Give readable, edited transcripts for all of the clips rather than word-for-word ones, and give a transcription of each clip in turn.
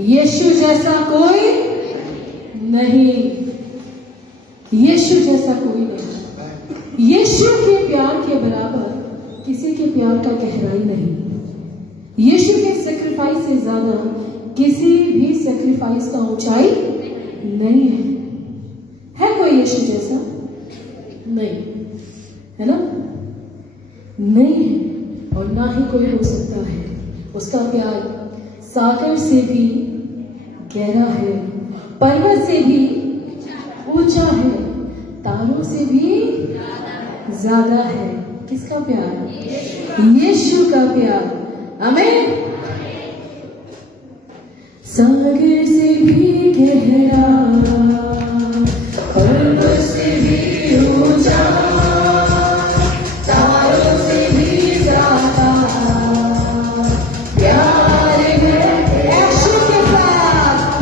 यीशु जैसा कोई नहीं, यीशु जैसा कोई नहीं। यीशु के प्यार के बराबर किसी के प्यार का गहराई नहीं। यीशु के सेक्रीफाइस से ज्यादा किसी भी सेक्रीफाइस का ऊंचाई नहीं है कोई यीशु जैसा? नहीं है ना, नहीं है और ना ही कोई हो सकता है। उसका प्यार सागर से भी गहरा है, पर्वत से भी ऊंचा है, तारों से भी ज्यादा है। किसका प्यार? यीशु का प्यार। आमीन। सागर से भी गहरा, पर्वत से भी ऊंचा, तारों से भी ज्यादा प्यार है यीशु के साथ।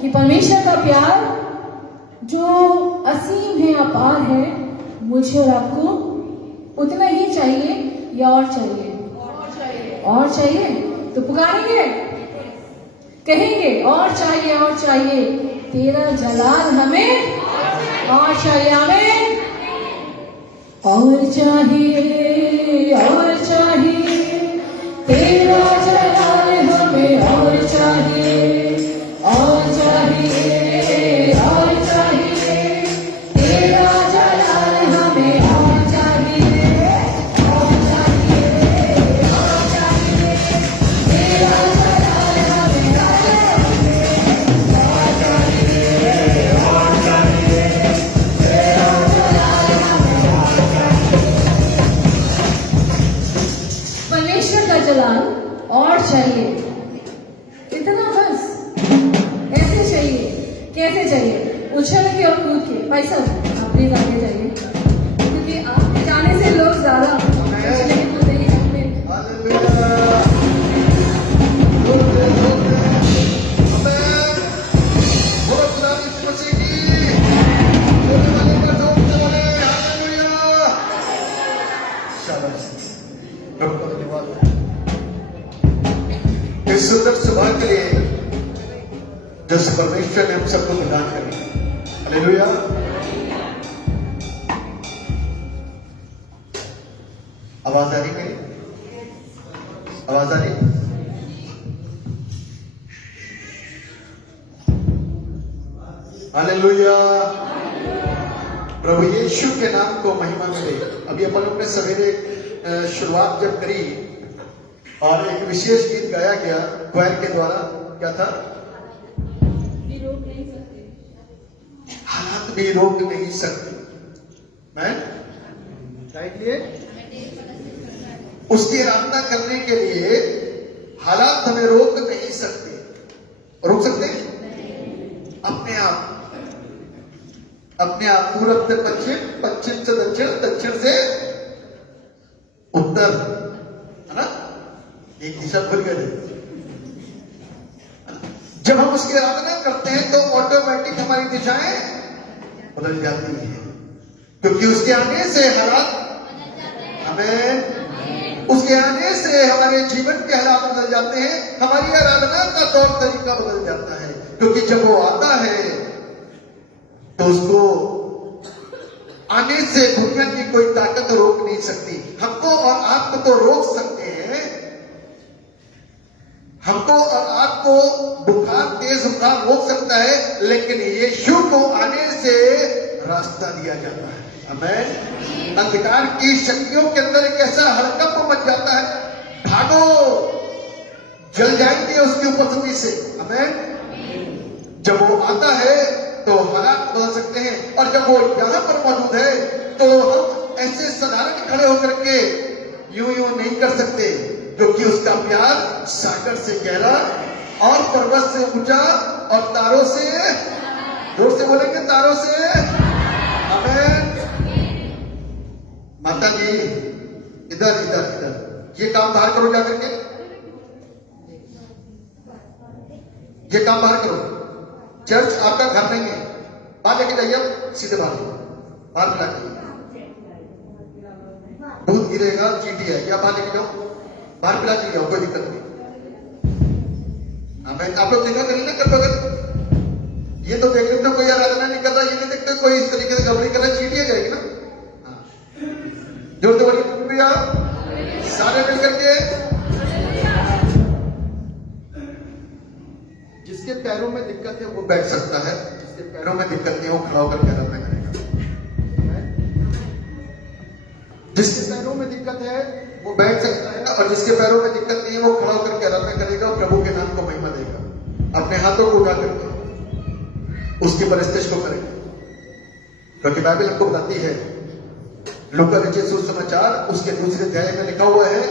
कि परमेश्वर का प्यार जो असीम है, अपार है, मुझे और आपको उतना ही चाहिए या और चाहिए? और चाहिए। तो पुकारेंगे, कहेंगे और चाहिए, और चाहिए, तेरा जलाल हमें और चाहिए, हमें और चाहिए, और चाहिए, तेरा जलाल हमें और चाहिए, और चाहिए, और चाहिए, तेरा जलाल हमें और चाहिए, और चाहिए, और चाहिए, तेरा जलाल हमें और चाहिए, और चाहिए, तेरा जलाल हमें और चाहिए। परमेश्वर का जलाल और चाहिए, इतना बस, ऐसे चाहिए। कैसे चाहिए? उछल के और कूद के। भाई साहब आप प्लीज आगे जाइए, क्योंकि आपके जाने से लोग ज्यादा उछलेंगे तो नहीं जाते। इस सुंदर सुबह के लिए जो परमेश्वर ने हम सबको प्रदान करी। हालेलुया। आवाज आ रही मेरी? आवाज आ रही? हालेलुया। प्रभु यीशु के नाम को महिमा मिले। अभी अपन लोग ने सवेरे शुरुआत जब करी और एक विशेष गीत गाया गया क्वायर के द्वारा, क्या था? हालात भी रोक नहीं सकते। मैं चाहिए उसकी आराधना करने के लिए हालात हमें रोक नहीं सकते। रोक सकते? अपने आप, अपने आप। पूरब से पश्चिम, पश्चिम से दक्षिण, दक्षिण से उत्तर, है ना? एक दिशा भूल गए। जब हम उसकी आराधना करते हैं तो ऑटोमेटिक हमारी दिशाएं बदल जाती हैं, क्योंकि उसके आने से हालात, हमें उसके आने से हमारे जीवन के हालात बदल जाते हैं, हमारी आराधना का तौर तरीका बदल जाता है। क्योंकि जब वो आता है तो उसको आने से दुनिया की कोई ताकत रोक नहीं सकती। हमको और आपको तो रोक सकते हैं, हमको और आपको बुखार, तेज बुखार रोक सकता है, लेकिन यीशु को आने से रास्ता दिया जाता है। आमीन। अंधकार की शक्तियों के अंदर एक ऐसा हड़कंप मच जाता है, भागो, जल जाएंगे उसकी उपस्थिति से। आमीन। जब वो आता है तो हालात बदल सकते हैं, और जब वो यहां पर मौजूद है तो हम ऐसे साधारण खड़े होकर के यूं यूं नहीं कर सकते, क्योंकि उसका प्यार सागर से गहरा और पर्वत से ऊंचा और तारों से, जोर से बोलेंगे, तारों से। आमीन। माता जी इधर इधर इधर, ये काम बाहर करो जाकर के, ये काम बाहर करो। चर्च आपका घर नहीं है, बाहर लेके जाइए, सीधे बाहर मिला के दूध गिरेगा, चींटी है, या बाहर लेके जाओ, बाहर पिला के जाओ, कोई दिक्कत नहीं। मैं आप लोग देखा करिए ना, कर बगल ये तो देख लेते कोई आराधना नहीं कर रहा, ये नहीं देखते कोई इस तरीके से गड़बड़ी कर रहा, चींटियां जाएगी ना। जोर से बोलिए सारे मिलकर के। जिसके पैरों में दिक्कत है वो बैठ सकता है, जिसके पैरों में दिक्कत नहीं है वो खड़ा होकर के आराधना करेगा। जिसके पैरों में दिक्कत है वो बैठ सकता है, और जिसके पैरों में दिक्कत नहीं है वो खड़ा होकर के आराधना करेगा और प्रभु के नाम को महिमा देगा। अपने हाथों को उठा करके उसकी परिस्थिति को करेगा, क्योंकि बाइबल हमको बताती है, लूका रचित सुसमाचार उसके दूसरे अध्याय में लिखा हुआ है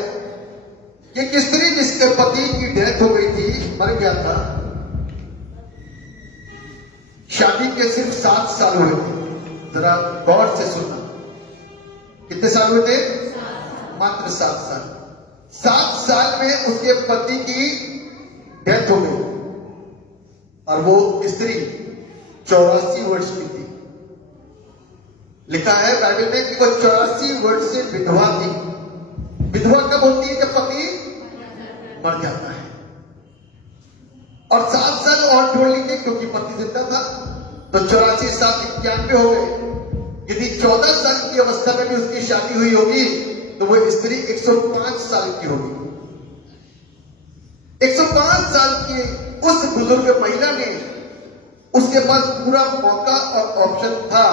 कि एक स्त्री जिसके पति की डेथ हो गई थी, मर गया था, शादी के सिर्फ 7 साल हुए थे। जरा गौर से सुनना, कितने साल हुए थे? मात्र 7 साल। 7 साल में उसके पति की डेथ हो गई, और वो स्त्री 84 वर्ष की थी। लिखा है बाइबल में कि वो 84 वर्ष से विधवा थी। विधवा कब होती है? जब पति मर जाता है। और 7 साल और जोड़ लीजिए क्योंकि पति जिंदा था, तो 84 साल 91 हो गए। यदि 14 साल की अवस्था में भी उसकी शादी हुई होगी तो वो स्त्री 105 साल की होगी। 105 साल की उस बुजुर्ग महिला ने, उसके पास पूरा मौका और ऑप्शन था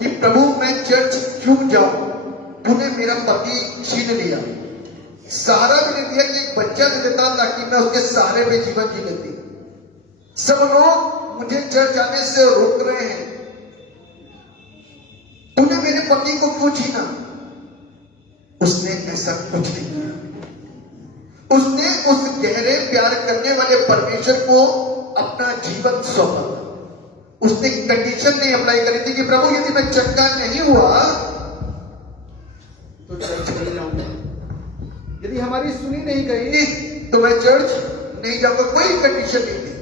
कि प्रभु मैं चर्च क्यों जाऊं, तूने मेरा पति छीन लिया, सहारा भी नहीं दिया कि एक बच्चा दे देता ताकि मैं उसके सहारे में जीवन जी लेती। सब लोग मुझे चर्च जाने से रोक रहे हैं, तूने मेरे पति को क्यों छीना? उसने ऐसा कुछ नहीं किया। उसने उस गहरे प्यार करने वाले परमेश्वर को अपना जीवन सौंपा। उसने कंडीशन नहीं अप्लाई करी थी कि प्रभु यदि मैं चंगा नहीं हुआ तो चर्च नहीं जाऊंगा, यदि हमारी सुनी नहीं गई तो मैं चर्च नहीं जाऊंगा। कोई कंडीशन नहीं थी।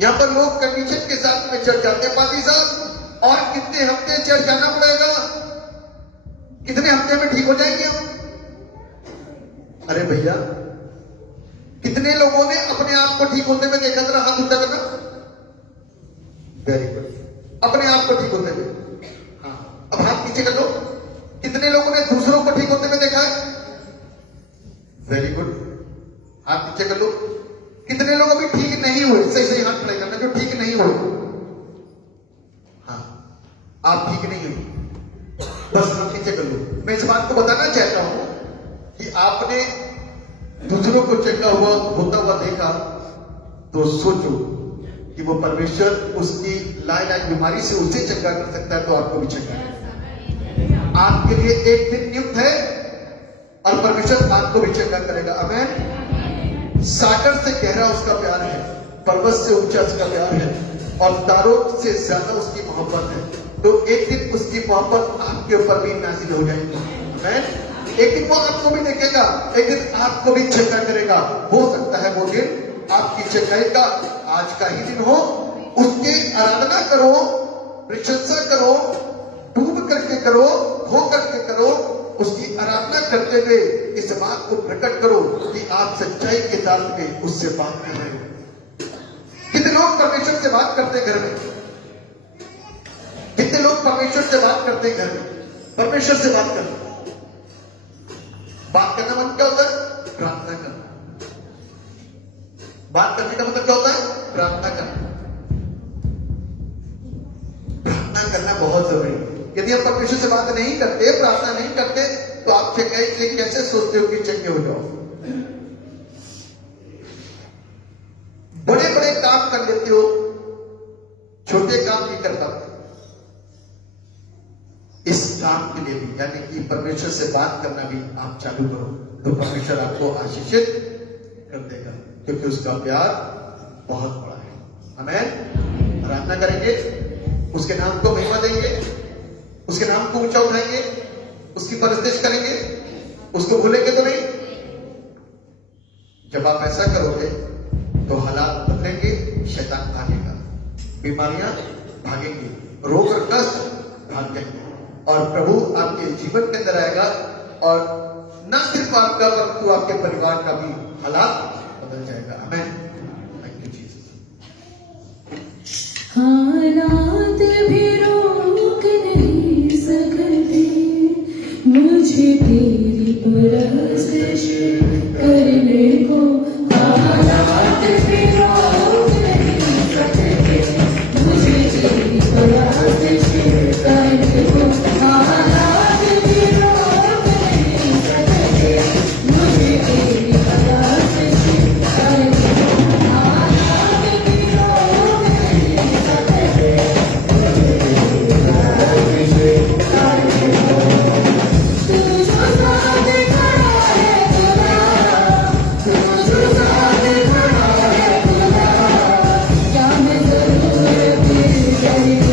यहां पर लोग कंडीशन के साथ में चर्च जाते हैं। पादी साहब और कितने हफ्ते चर्च जाना पड़ेगा, कितने हफ्ते में ठीक हो जाएंगे हम? अरे भैया, कितने लोगों ने अपने आप को ठीक होते हुए देखा? जरा हाथ ऊंचा करना। Very good. अपने आप को ठीक होते हुए, हाँ। अब हाथ नीचे कर लो। कितने लोगों ने दूसरों को ठीक होते हुए देखा है? Very good. हाथ नीचे कर लो। कितने लोग अभी ठीक नहीं हुए? सही सही हाथ खड़े करना जो ठीक नहीं हुए। हाँ, आप ठीक नहीं हुई, बस हाथ नीचे कर लो। मैं इस बात को बताना चाहता हूं कि आपने दूसरों को चंगा हुआ होता हुआ देखा तो सोचो कि वो परमेश्वर उसकी लाइलाज बीमारी से उसे चंगा कर सकता है तो आपको भी चंगा कर। आपके लिए एक दिन नियुक्त है और परमेश्वर आपको भी चंगा करेगा। आमीन। सागर से गहरा उसका प्यार है, पर्वत से ऊंचा उसका प्यार है और तारों से ज्यादा उसकी मोहब्बत है। तो एक दिन उसकी मोहब्बत आपके ऊपर भी नाजिल हो जाएगी। आमीन। एक दिन वो आपको भी देखेगा, एक दिन आपको भी चंगा करेगा। हो सकता है वो दिन आपकी चंगाई का आज का ही दिन हो। उसकी आराधना करो, प्रशंसा करो, डूब करके करो, हो करके करो। उसकी आराधना करते हुए इस बात को प्रकट करो कि आप सच्चाई के साथ में उससे बात कर रहे हो। कितने लोग परमेश्वर से बात करते हैं घर में? कितने लोग परमेश्वर से बात करते हैं घर में? परमेश्वर से बात करते। बात करना मतलब क्या होता है? प्रार्थना करना। बात करने का मतलब क्या होता है? प्रार्थना करना। प्रार्थना करना बहुत जरूरी है। यदि आप परमेश्वर से बात नहीं करते, प्रार्थना नहीं करते, तो आप चंगाई के लिए कैसे सोचते हो कि चंगे हो जाओ? बड़े बड़े काम कर लेते हो, छोटे काम नहीं कर पाते। इस काम के लिए भी, यानी कि परमेश्वर से बात करना भी आप चालू करो तो परमेश्वर आपको आशीषित कर देगा, क्योंकि उसका प्यार बहुत बड़ा है। आमीन। आराधना करेंगे, उसके नाम को महिमा देंगे, उसके नाम को ऊंचा उठाएंगे, उसकी परस्तिश करेंगे, उसको भूलेंगे तो नहीं। जब आप ऐसा करोगे तो हालात बदलेंगे, शैतान भागेगा, बीमारियां भागेंगी, रोग और कष्ट भाग जाएंगे और प्रभु आपके जीवन के अंदर आएगा और न सिर्फ आपका परंतु आपके परिवार का भी हालात बदल जाएगा। आमीन। Thank you Jesus. हालात भी रोक नहीं सकते मुझे तेरी परस्तिश करने को। हालात भी रोक नहीं सकते मुझे तेरी परस्तिश करने को। हालात भी रोक नहीं सकते मुझे तेरी परस्तिश करने को। हालात भी रोक नहीं सकते मुझे तेरी परस्तिश करने को। तू जो साथ खड़ा है खुदा, तू जो साथ खड़ा है खुदा, क्या मैं जरूर तेरी करूं।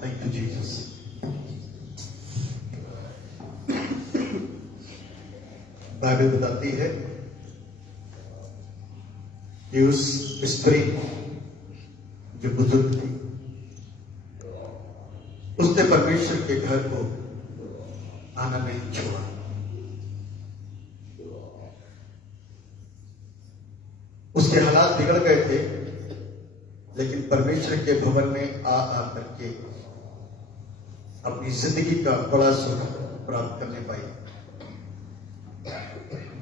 Thank you Jesus. बाइबल बताती है कि उस स्त्री जो बुजुर्ग थी, उसने परमेश्वर के घर को आना नहीं छोड़ा। उसके हालात बिगड़ गए थे, लेकिन परमेश्वर के भवन में आ करके अपनी जिंदगी का बड़ा सुख प्राप्त करने पाई,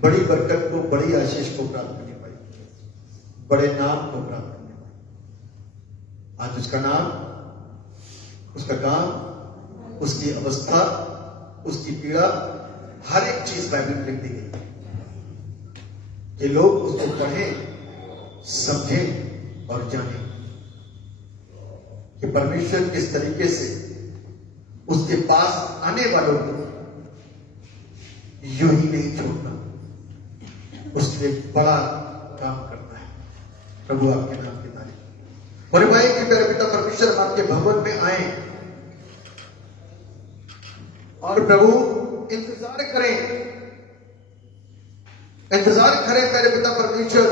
बड़ी बरकत को, बड़ी आशीष को प्राप्त करने पाई, बड़े नाम को प्राप्त करने पाई। आज उसका नाम, उसका काम, उसकी अवस्था, उसकी पीड़ा, हर एक चीज बाइबल में लिख दी गई कि लोग उसको पढ़ें, समझें और जानें कि परमेश्वर किस तरीके से उसके पास आने वालों को यूं ही नहीं छोड़ता, उसके लिए बड़ा काम करता है। प्रभु आपके नाम की तारीफ। और भाई कि मेरे पिता परमेश्वर हम आपके भवन में आए और प्रभु इंतजार करें मेरे पिता परमेश्वर,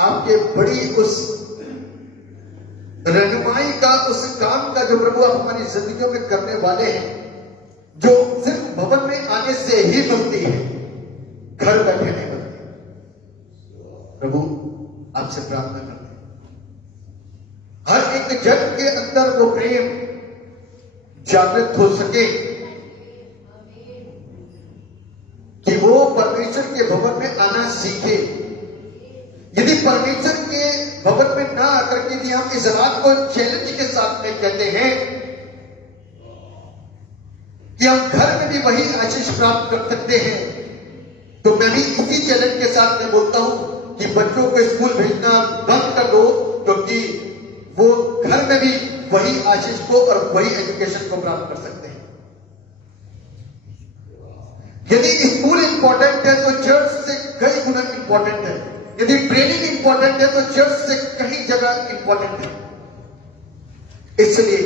आपके बड़ी उस रहनुमाई का, उस काम का जो प्रभु आप हमारी जिंदगियों में करने वाले हैं, जो सिर्फ भवन में आने से ही मिलती है, घर बैठे नहीं मिलती। प्रभु आपसे प्रार्थना करते हैं हर एक जन के अंदर वो प्रेम जागृत हो सके कि वो परमेश्वर के भवन में आना सीखे। यदि परमेश्वर के भवन में ना आकर के यदि हम इस बात को चैलेंज के साथ में कहते हैं कि हम घर में भी वही आशीष प्राप्त कर सकते हैं, तो मैं भी इसी चैलेंज के साथ में बोलता हूं कि बच्चों को स्कूल भेजना बंद कर दो, क्योंकि वो घर में भी वही आशीष को और वही एजुकेशन को प्राप्त कर सकते हैं। यदि स्कूल इंपॉर्टेंट है तो चर्च से कई गुना इंपॉर्टेंट है। यदि ट्रेनिंग इंपॉर्टेंट है तो चर्च से कहीं जगह इंपॉर्टेंट है। इसलिए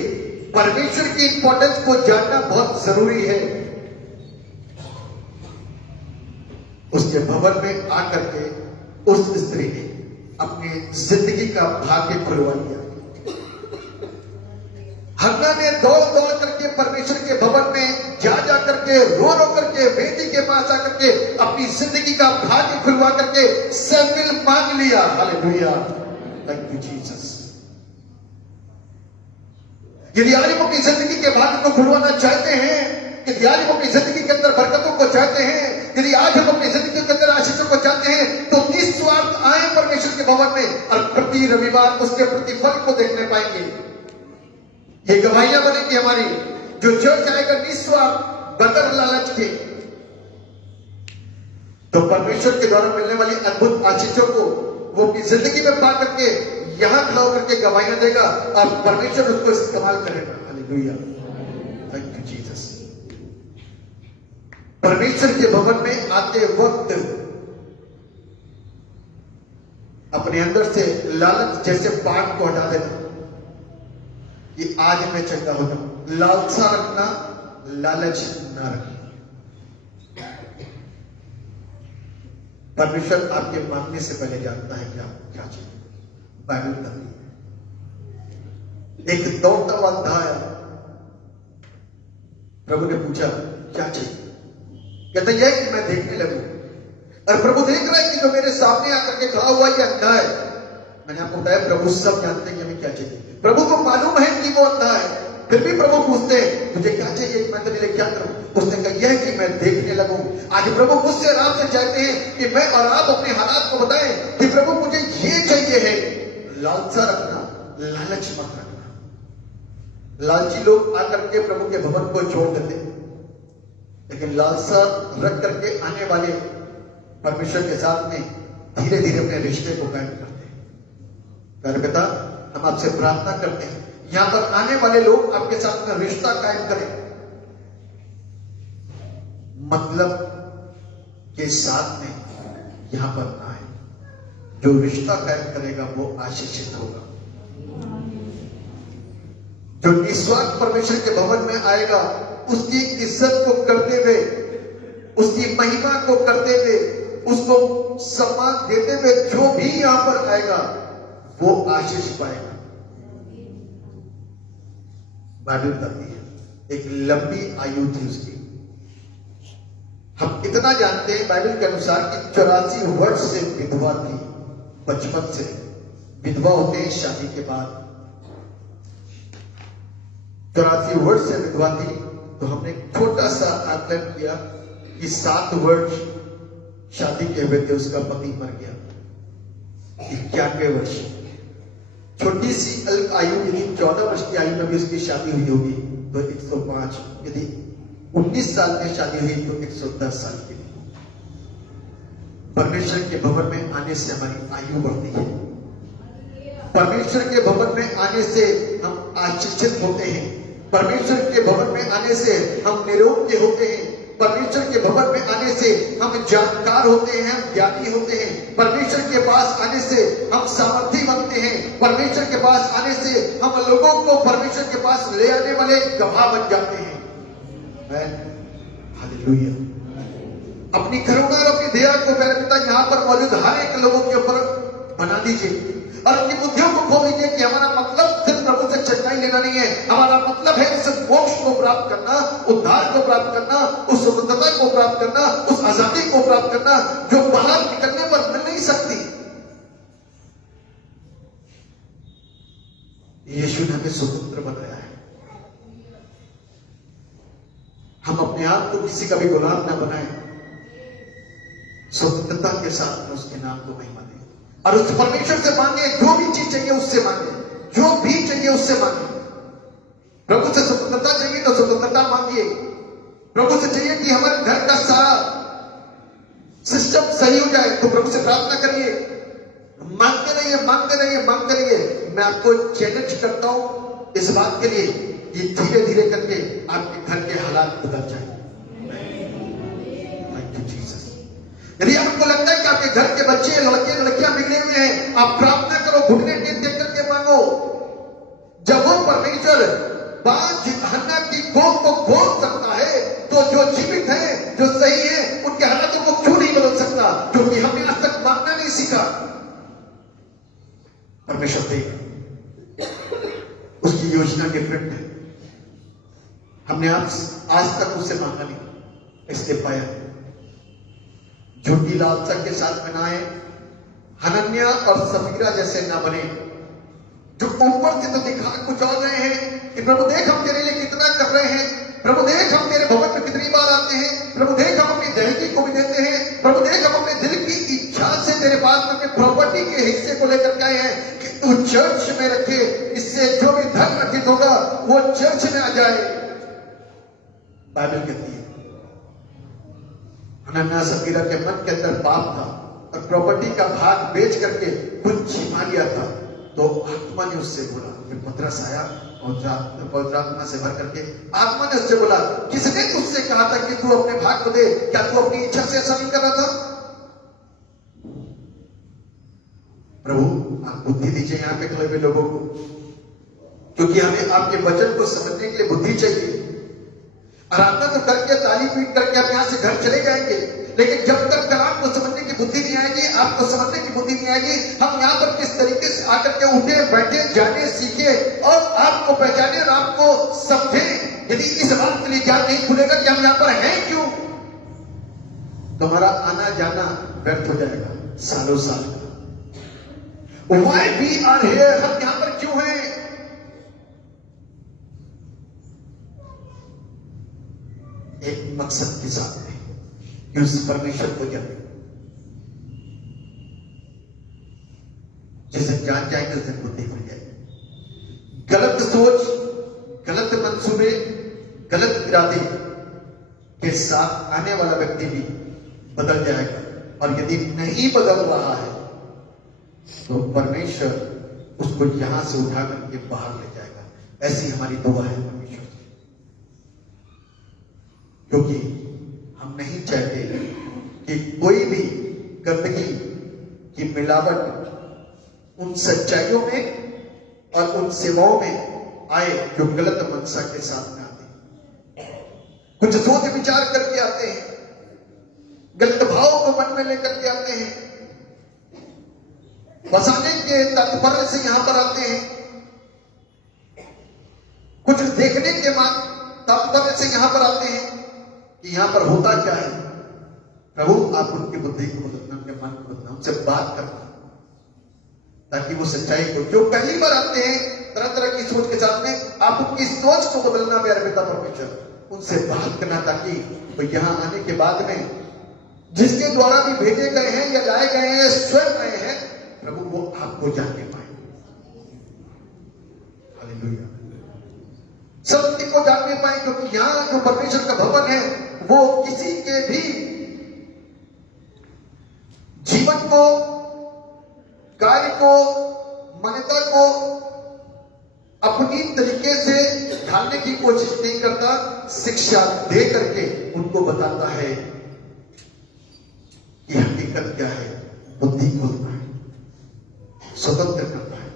परमेश्वर की इंपॉर्टेंस को जानना बहुत जरूरी है। उसके भवन में आकर के उस स्त्री ने अपनी जिंदगी का भाग्य खुलवा दिया। हन्ना ने दौड़ दौड़ करके परमेश्वर के भवन में जा करके, रो करके, वेदी के पास आकर के अपनी जिंदगी का भाग्य खुलवा करके सैंपल मांग लिया। Hallelujah, thank you Jesus. यदि आज हम अपनी जिंदगी के भाग्य को खुलवाना चाहते हैं, यदि आज हम अपनी जिंदगी के अंदर बरकतों को चाहते हैं, यदि आज हम अपनी जिंदगी के अंदर आशीषों को चाहते हैं, तो निस्वार्थ आए परमेश्वर के भवन में और प्रति रविवार उसके प्रतिफल को देखने पाएंगे। ये गवाहियां बनेगी हमारी, जो चर्च आएगा निस्वार्थ, बगैर लालच के, तो परमेश्वर के द्वारा मिलने वाली अद्भुत आशीषों को वो अपनी जिंदगी में पा करके यहां खड़ा होकर के गवाहियां देगा और परमेश्वर उसको इस्तेमाल करेगा। Hallelujah, thank you Jesus. परमेश्वर के भवन में आते वक्त अपने अंदर से लालच जैसे पाठ को हटा देना कि आज मैं चंगा हो जाऊं। लालसा रखना, लालच ना रखना। परमेश्वर आपके मांगने से पहले जानता है क्या क्या चाहिए। बाइबल बताती है एक दौड़ता हुआ अंधा आया, प्रभु ने पूछा क्या चाहिए? कहता यह कि मैं देखने लगूं। और प्रभु देख रहा है कि जो मेरे सामने आकर के खड़ा हुआ ये अंधा है। मैंने आपको बताया प्रभु सब जानते हैं कि हमें क्या चाहिए। प्रभु को मालूम है कि वो अंधा है, फिर भी प्रभु पूछते हैं तुझे क्या चाहिए, मैं तेरे लिए क्या करूं? उसने कहा यह कि मैं देखने लगूं। आज प्रभु मुझसे और आपसे चाहते हैं कि मैं और आप अपने हालात को बताएं कि प्रभु मुझे ये चाहिए है। लालसा रखना, लालच मत रखना। लालची लोग आकर के प्रभु के भवन को छोड़ देते, लेकिन लालसा रख करके आने वाले परमेश्वर के साथ में धीरे धीरे अपने रिश्ते को कायम करते हैं। प्यारे पिता, हम आपसे प्रार्थना करते हैं यहां पर आने वाले लोग आपके साथ में रिश्ता कायम करें, मतलब के साथ में यहां पर आए, जो रिश्ता कायम करेगा वो आशीषित होगा। जो निस्वार्थ परमेश्वर के भवन में आएगा, उसकी इज्जत को करते हुए, उसकी महिमा को करते हुए, उसको सम्मान देते हुए जो भी यहां पर आएगा वो आशीष पाएगा। बाइबल बताती है एक लंबी आयु थी उसकी। हम इतना जानते हैं बाइबल के अनुसार कि 84 वर्ष से विधवा थी। बचपन से विधवा होते हैं शादी के बाद। 84 वर्ष से विधवा थी। तो हमने एक छोटा सा आकलन किया कि 7 वर्ष शादी के हुए थे, उसका पति मर गया। 91 वर्ष, छोटी सी अल्प आयु, यदि 14 वर्ष की आयु में भी उसकी शादी हुई होगी तो 105, यदि 19 साल में शादी हुई तो 110 साल की। परमेश्वर के भवन में आने से हमारी आयु बढ़ती है। परमेश्वर के भवन में आने से हम आशीषित होते हैं। परमेश्वर के भवन में आने से हम निरोग्य होते हैं। परमेश्वर के भवन में आने से हम जानकार होते हैं, हम ज्ञानी होते हैं। परमेश्वर के पास आने से हम सामर्थी बनते हैं। परमेश्वर के पास आने से हम लोगों को परमेश्वर के पास ले आने वाले गवाह बन जाते हैं। हालेलुया। अपनी करुणा और अपनी दया को मेरे पिता यहां पर मौजूद हर एक लोगों के ऊपर बना दीजिए और अपनी बुद्धियों को खोल दीजिए कि हमारा मतलब सिर्फ प्रभु से चंगाई लेना नहीं है। हमारा मतलब है सिर्फ मोक्ष को प्राप्त करना, उद्धार को प्राप्त करना, उस स्वतंत्रता को प्राप्त करना, उस आजादी को प्राप्त करना जो बाहर निकलने पर मिल नहीं सकती। यीशु ने हमें स्वतंत्र बनाया है। हम अपने आप को किसी का भी गुलाम न बनाए, स्वतंत्रता के साथ में उसके नाम को महिमा दें और उस परमेश्वर से मांगे, जो भी चीज चाहिए उससे मांगे, जो भी चाहिए उससे मांगे। प्रभु से स्वतंत्रता चाहिए तो स्वतंत्रता मांगिए। प्रभु से चाहिए कि हमारे घर का सारा सिस्टम सही हो जाए तो प्रभु से प्रार्थना करिए। मांगते रहिए, मांगते रहिए, मांगते रहिए। मैं आपको चैलेंज करता हूं इस बात के लिए कि धीरे धीरे करके आपके घर के हालात बदल जाए। यदि आपको लगता है कि आपके घर के बच्चे, लड़के लड़कियां बिगड़े हुए हैं, आप प्रार्थना करो, घुटने टेक करके मांगो। जब वो परमेश्वर बाज हन्ना की गोद को खोल सकता है तो जो जीवित है, जो सही है, उनके हालातों को क्यों नहीं बदल सकता? क्योंकि हमने आज तक मांगना नहीं सीखा। परमेश्वर देगा, उसकी योजना डिफरेंट है। हमने आज तक उससे मांगा नहीं, इसलिए पाया। झूठी लालसा के साथ में ना आए, हनन्या और सफीरा जैसे ना बने, जो ऊपर से तो दिखा कुछ और रहे हैं कि प्रभु देख हम तेरे लिए कितना कर रहे हैं, प्रभु देख हम तेरे भवन में कितनी बार आते हैं, प्रभु देख हम अपनी दहेजी को भी देते हैं, प्रभु देख हम अपने दिल की इच्छा से तेरे पास में अपने प्रॉपर्टी के हिस्से को लेकर के आए हैं कि तू चर्च में रखे, इससे जो भी धन अर्जित होगा वो चर्च में आ जाए। बाइबल कहती है हनन्याह सफीरा के मन के अंदर पाप था और प्रॉपर्टी का भाग बेच करके कुछ छिपा लिया था। तो आत्मा ने उससे बोला, फिर पतरस आया और पवित्र आत्मा से भर करके आत्मा ने उससे बोला, किसने तुझसे कहा था कि तू अपने भाग को दे? क्या तू अपनी इच्छा से ऐसा नहीं कर रहा था? प्रभु आप बुद्धि दीजिए यहाँ पे खड़े हुए लोगों को, क्योंकि हमें आपके वचन को समझने के लिए बुद्धि चाहिए। आराधना तो करके, ताली पीट करके हम यहाँ से घर चले जाएंगे, लेकिन जब तक कलाम को समझने की बुद्धि नहीं आएगी, आपको समझने की बुद्धि नहीं आएगी, हम यहाँ पर किस तरीके से आकर के उठे, बैठे, जाने, सीखे और आपको पहचाने और आपको समझे। यदि इस बात के लिए ज्ञान नहीं खुलेगा कि हम यहाँ पर हैं क्यों, तुम्हारा आना जाना व्यर्थ हो जाएगा सालों साल का। Why we are here, हम यहाँ पर क्यों हैं? एक मकसद के साथ में कि उस परमेश्वर को जाने। जिस दिन जान जाएंगे उस दिन बुद्धि खुल जाएगी। गलत सोच, गलत मंसूबे, गलत इरादे के साथ आने वाला व्यक्ति भी बदल जाएगा, और यदि नहीं बदल रहा है तो परमेश्वर उसको यहां से उठा करके बाहर ले जाएगा। ऐसी हमारी दुआ है परमेश्वर से, क्योंकि हम नहीं चाहते कि कोई भी गंदगी की मिला मिलावट उन सच्चाइयों में और उन सेवाओं में आए जो गलत मनसा के साथ में आते हैं। कुछ सोच विचार करके आते हैं, गलत भाव को मन में लेकर के आते हैं, बसाने के तात्पर्य से यहां पर आते हैं, कुछ देखने के तात्पर्य से यहां पर आते हैं कि यहां पर होता क्या है। प्रभु आप उनकी बुद्धि को बदलना, उनके मन को बदलना, उनसे बात करना, ताकि वो सच्चाई को, जो पहली बार आते हैं तरह तरह की सोच के साथ में, आप उनकी सोच को बदलना मेरे पिता परमेश्वर, उनसे बात करना, ताकि वो यहां आने के बाद में जिसके द्वारा भी भेजे गए हैं या लाए गए हैं, स्वयं गए हैं, प्रभु वो आपको जानने पाए। हालेलुया। सत्य को जानने पाए, क्योंकि यहां जो परमेश्वर का भवन है वो किसी के भी जीवन को, कार्य को, मान्यता को अपनी तरीके से ढालने की कोशिश नहीं करता, शिक्षा दे करके उनको बताता है कि हकीकत क्या है, बुद्धि खोलता है, स्वतंत्र करता है।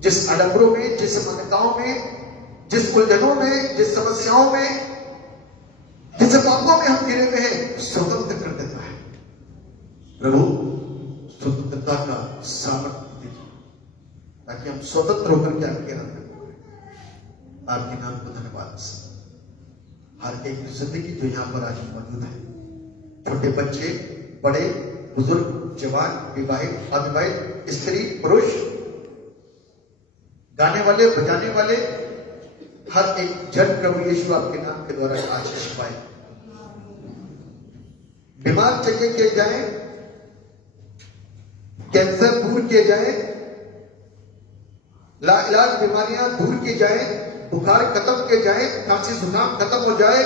जिस आडंबरों में, जिस मान्यताओं में, जिस उलझनों में, जिस समस्याओं में, जिस पापों में हम घिरे हुए हैं, स्वतंत्र कर देता है। प्रभु स्वतंत्रता का सामर्थ्य दीजिए, ताकि हम स्वतंत्र होकर के आपके रखें। आपके नाम को धन्यवाद। हर एक जिंदगी जो यहां पर आज मौजूद है, छोटे बच्चे, बड़े, बुजुर्ग, जवान, विवाहित, अविवाहित, स्त्री, पुरुष, गाने वाले, बजाने वाले, हर एक जन प्रभु यीशु आपके नाम के द्वारा आशीष पाए। बीमार चंगे किए जाए, कैंसर दूर किए जाए, लाइलाज बीमारियां दूर की जाए, बुखार खत्म किए जाए, खांसी जुकाम खत्म हो जाए,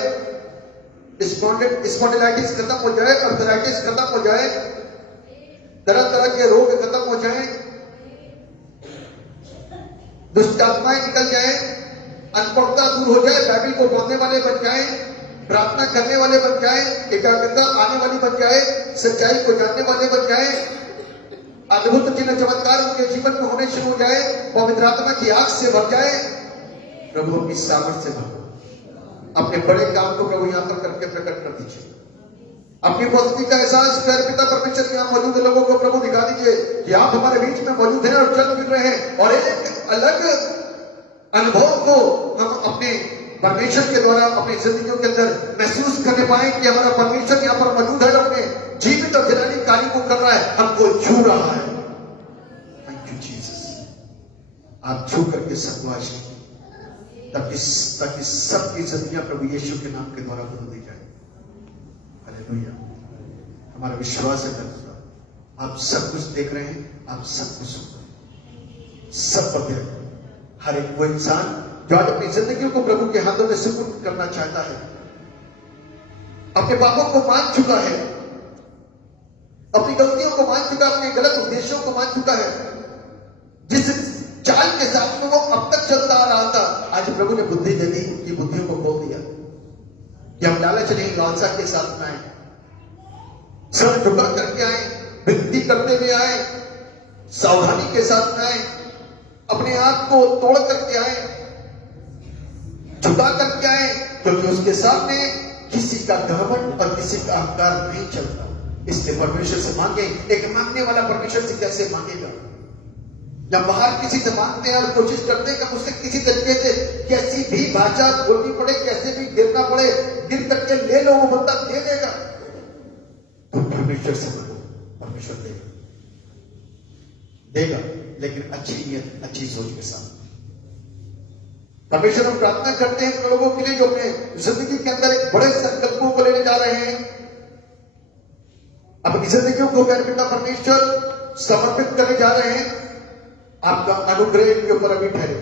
स्पॉन्डिलाइटिस खत्म हो जाए, आर्थराइटिस खत्म हो जाए, तरह तरह के रोग खत्म हो जाए, दुष्ट आत्माएं निकल जाए, अनपढ़ता दूर हो जाए, बाइबल को पढ़ने वाले बन जाए, प्रार्थना करने वाले बन जाए, एकाग्रता आने वाली बन जाए, सच्चाई को जानने वाले बन जाए, अद्भुत चिन्ह चमत्कार उनके जीवन में होने शुरू हो जाए, पवित्र आत्मा की आग से भर जाए। प्रभु अपनी सामर्थ से भर, अपने बड़े काम को प्रभु यहां पर करके प्रकट कर दीजिए। अपनी उपस्थिति का एहसास प्यारे पिता परमेश्वर यहां मौजूद लोगों को प्रभु दिखा दीजिए कि आप हमारे बीच में मौजूद हैं और चल फिर रहे हैं, और एक अलग अनुभव को हम अपने परमेश्वर के द्वारा अपनी जिंदगियों के अंदर महसूस करने पाए कि हमारा परमेश्वर यहाँ पर मौजूद है, अपने जीवित और जलानी कार्य को कर रहा है, हमको छू रहा है। थैंक यू जीसस, आप छू करके सबको आशीष, ताकि सबकी जिंदगियां प्रभु यीशु के नाम के द्वारा बदल दी जाए। हालेलुया। हमारा विश्वास है आप सब कुछ देख रहे हैं, आप सब कुछ सुन रहे हैं, सब पर देख, हर एक वो इंसान जो आज अपनी जिंदगी को प्रभु के हाथों में सुपुर्द करना चाहता है, अपने पापों को मान चुका है, अपनी गलतियों को मान चुका, अपने गलत उद्देश्यों को मान चुका है, जिस चाल के साथ में वो अब तक चलता आ रहा था, आज प्रभु ने बुद्धि दे दी, कि बुद्धियों को खोल दिया कि हम लालच नहीं, लालसा के साथ में आए, सर झुका करके आए, विनती करते हुए आए, सावधानी के साथ में आए, अपने आप को तोड़ करके आए, झुका करके आए, क्योंकि उसके सामने किसी का घमंड और किसी का अहंकार नहीं चलता। इसलिए परमेश्वर से मांगे, एक मांगने वाला परमेश्वर से कैसे मांगेगा? जब बाहर किसी से मांगते हैं और कोशिश करते हैं कि उससे किसी तरीके से कैसी भी भाषा बोलनी पड़े, कैसे भी गिरना पड़े, गिर करके ले लो, वो बंदा दे देगा। तो परमेश्वर से मांगो, परमेश्वर देगा, लेकिन अच्छी नीयत, अच्छी सोच के साथ। परमेश्वर हम प्रार्थना करते हैं लोगों के लिए जो अपने जिंदगी के अंदर एक बड़े संकल्पों को लेने जा रहे हैं, अपनी जिंदगियों को प्यारे पिता परमेश्वर समर्पित करने जा रहे हैं। आपका अनुग्रह इनके ऊपर अभी ठहरे,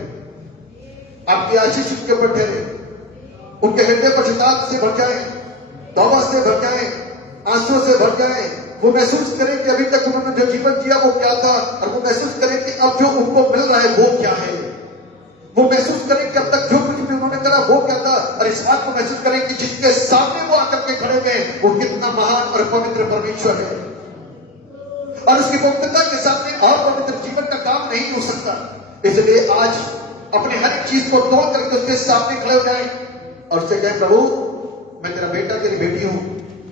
आपकी आशीष उनके ऊपर ठहरे, उनके हृदय पश्चाताप से भर जाए, तौबा से भर जाए, आंसुओं से भर जाए। वो महसूस करें कि अभी तक उन्होंने जो जीवन जिया वो क्या था, और वो महसूस करें कि अब जो उनको मिल रहा है वो क्या है। वो महसूस करें कि अब तक जो कुछ भी उन्होंने करा वो क्या था, और इस बात को महसूस करें कि जिसके सामने वो आकर के खड़े हुए वो कितना महान और पवित्र परमेश्वर है। और उसकी पवित्रता के सामने और पवित्र जीवन का काम नहीं हो सकता। इसलिए आज अपने हर एक चीज को तोड़ करके उसके सामने खड़े हो जाए और उससे कहें, प्रभु मैं तेरा बेटा तेरी बेटी हूं,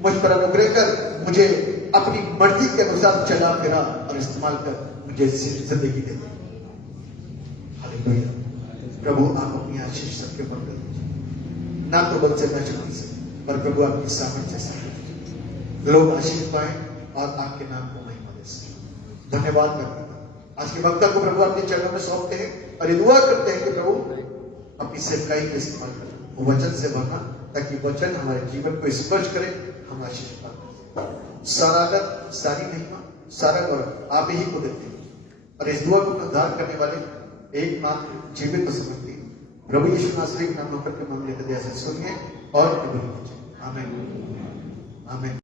मुझ पर अनुग्रह कर, मुझे अपनी मर्जी के अनुसार चला फिरा और इस्तेमाल कर, मुझे जिंदगी दे दे। हालेलुया। प्रभु आप अपनी आशीष सबके ऊपर कर दीजिए, ना तो बल से न शक्ति से, पर प्रभु आपकी सामर्थ्य से लोग आशीष पाए और आपके नाम को महिमा दे सके। धन्यवाद करते हैं। आज की वक्ता को प्रभु अपने चरणों में सौंपते हैं और ये दुआ करते हैं कि प्रभु अपनी सेवकाई का इस्तेमाल करें, वो वचन से भरना, ताकि वचन हमारे जीवन को स्पर्श करे, हम आशीष पाए। सारा आदर, सारी महिमा, सारा गौरव आप ही को देते हैं और इस दुआ को उद्धार करने वाले एकमात्र जीवित समझते हैं प्रभु यीशु नासरी के नाम होकर के मांग लेते, जैसे सुनिए और कबूल कीजिए। आमीन। आमीन।